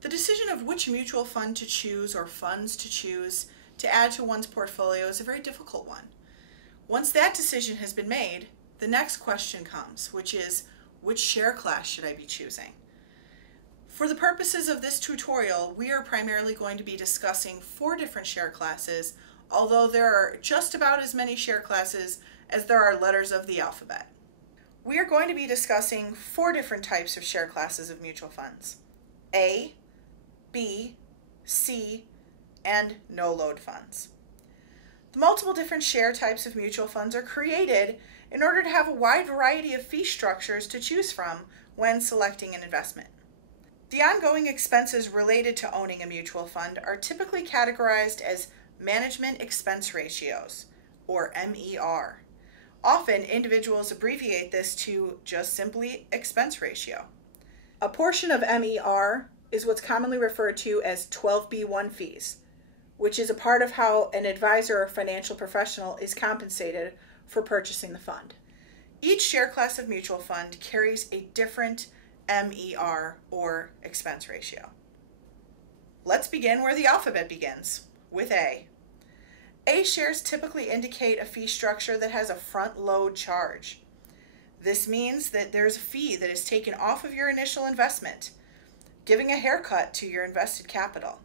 The decision of which mutual fund to choose or funds to choose to add to one's portfolio is a very difficult one. Once that decision has been made, the next question comes, which is, which share class should I be choosing? For the purposes of this tutorial, we are primarily going to be discussing 4 different share classes, although there are just about as many share classes as there are letters of the alphabet. We are going to be discussing 4 different types of share classes of mutual funds: A, B, C, and no-load funds. The multiple different share types of mutual funds are created in order to have a wide variety of fee structures to choose from when selecting an investment. The ongoing expenses related to owning a mutual fund are typically categorized as management expense ratios, or MER. Often, individuals abbreviate this to just simply expense ratio. A portion of MER is what's commonly referred to as 12b-1 fees, which is a part of how an advisor or financial professional is compensated for purchasing the fund. Each share class of mutual fund carries a different MER, or expense ratio. Let's begin where the alphabet begins, with A. A shares typically indicate a fee structure that has a front-load charge. This means that there's a fee that is taken off of your initial investment, giving a haircut to your invested capital.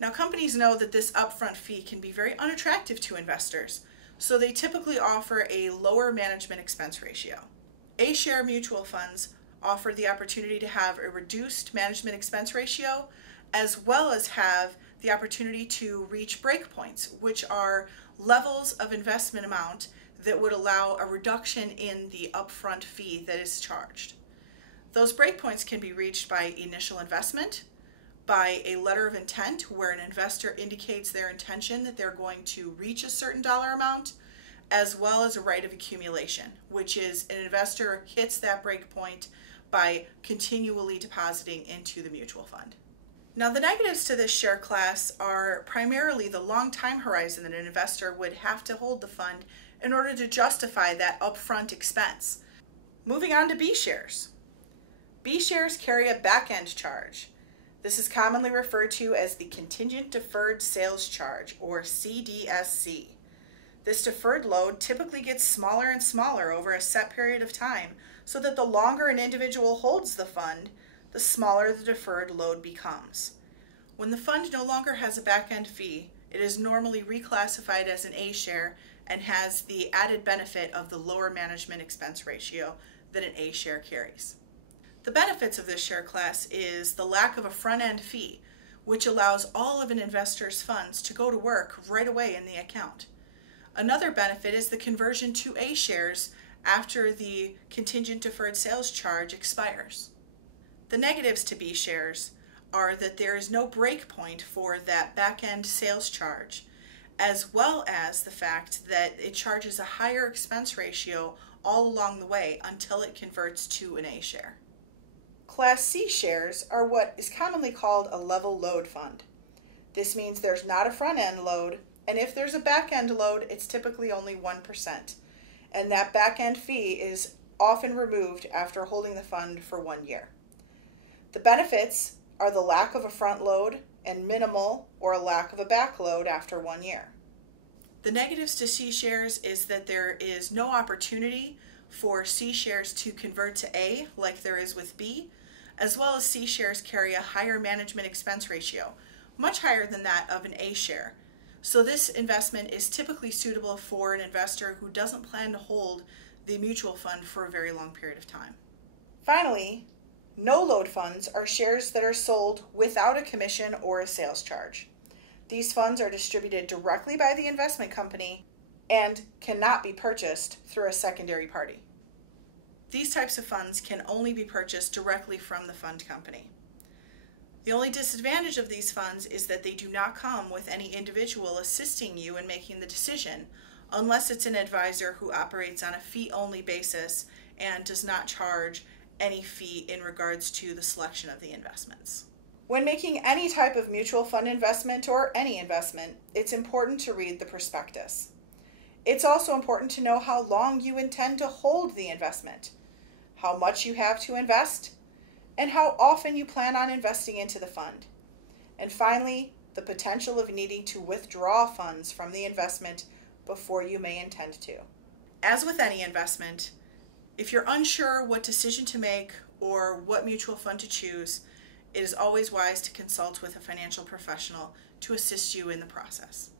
Now, companies know that this upfront fee can be very unattractive to investors, so they typically offer a lower management expense ratio. A-share mutual funds offer the opportunity to have a reduced management expense ratio, as well as have the opportunity to reach breakpoints, which are levels of investment amount that would allow a reduction in the upfront fee that is charged. Those breakpoints can be reached by initial investment, by a letter of intent where an investor indicates their intention that they're going to reach a certain dollar amount, as well as a right of accumulation, which is an investor hits that breakpoint by continually depositing into the mutual fund. Now, the negatives to this share class are primarily the long time horizon that an investor would have to hold the fund in order to justify that upfront expense. Moving on to B shares. B shares carry a back-end charge. This is commonly referred to as the Contingent Deferred Sales Charge, or CDSC. This deferred load typically gets smaller and smaller over a set period of time, so that the longer an individual holds the fund, the smaller the deferred load becomes. When the fund no longer has a back-end fee, it is normally reclassified as an A share and has the added benefit of the lower management expense ratio that an A share carries. The benefits of this share class is the lack of a front-end fee, which allows all of an investor's funds to go to work right away in the account. Another benefit is the conversion to A shares after the contingent deferred sales charge expires. The negatives to B shares are that there is no break point for that back-end sales charge, as well as the fact that it charges a higher expense ratio all along the way until it converts to an A share. Class C shares are what is commonly called a level load fund. This means there's not a front-end load, and if there's a back-end load, it's typically only 1%. And that back-end fee is often removed after holding the fund for 1 year. The benefits are the lack of a front load and minimal or a lack of a back load after 1 year. The negatives to C shares is that there is no opportunity for C shares to convert to A like there is with B, as well as C shares carry a higher management expense ratio, much higher than that of an A share. So this investment is typically suitable for an investor who doesn't plan to hold the mutual fund for a very long period of time. Finally, no-load funds are shares that are sold without a commission or a sales charge. These funds are distributed directly by the investment company and cannot be purchased through a secondary party. These types of funds can only be purchased directly from the fund company. The only disadvantage of these funds is that they do not come with any individual assisting you in making the decision, unless it's an advisor who operates on a fee-only basis and does not charge any fee in regards to the selection of the investments. When making any type of mutual fund investment or any investment, it's important to read the prospectus. It's also important to know how long you intend to hold the investment, how much you have to invest, and how often you plan on investing into the fund. And finally, the potential of needing to withdraw funds from the investment before you may intend to. As with any investment, if you're unsure what decision to make or what mutual fund to choose, it is always wise to consult with a financial professional to assist you in the process.